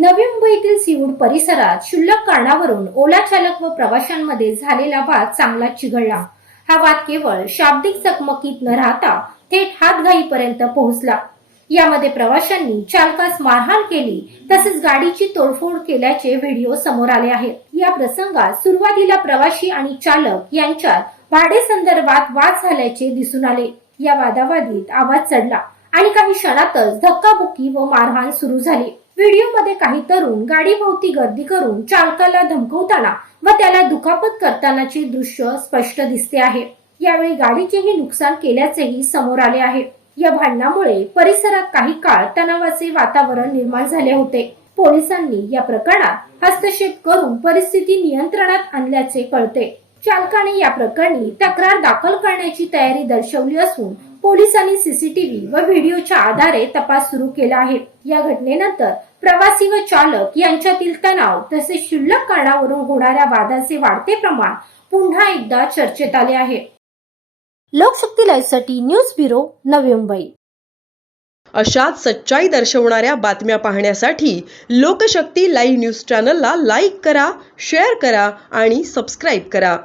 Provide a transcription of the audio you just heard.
नवी मुंबईतील सिवूड परिसरात क्षुल्लक कारणावरून ओला चालक व प्रवाशांमध्ये झालेला वाद चांगला चिघळला. हा वाद केवळ शाब्दिक चकमकीत न राहता थेट हातघाईपर्यंत पोहोचला. यामध्ये प्रवाशांनी चालकास मारहाण केली तसेच गाडीची तोडफोड केल्याचे व्हिडिओ समोर आले आहेत. या प्रसंगात सुरुवातीला प्रवाशी आणि चालक यांच्यात भाडे संदर्भात वाद झाल्याचे दिसून आले. या वादावादीत आवाज चढला आणि काही क्षणातच धक्काबुक्की व मारहाण सुरू झाली. व्हिडिओमध्ये काही तरुण गाडीभोवती गर्दी करून चालकाला धमकवताना व त्याला दुखापत करतानाचे दृश्य स्पष्ट दिसते आहे. यावेळी गाडीचेही नुकसान केल्याचेही समोर आले आहे. या भांडणामुळे परिसरात काही काळ तणावाचे वातावरण निर्माण झाले होते. पोलिसांनी या प्रकरणात हस्तक्षेप करून परिस्थिती नियंत्रणात आणल्याचे कळते. चालकाने या प्रकरणी तक्रार दाखल करण्याची तयारी दर्शवली असून पोलिसांनी सीसीटीव्ही व व्हिडिओच्या आधारे तपास सुरू केला आहे. या घटनेनंतर प्रवासी व चालक यांच्यातील तणाव तसेच क्षुल्लक कारणावरून होणाऱ्या वादाचे वाढते प्रमाण पुन्हा एकदा चर्चेत आले आहे. लोकशक्ती लाईव्हसाठी न्यूज ब्युरो नवी मुंबई. अशाच सच्चाई दर्शवणाऱ्या बातम्या पाहण्यासाठी लोकशक्ती लाईव्ह न्यूज चॅनलला लाईक करा शेअर करा आणि सबस्क्राईब करा.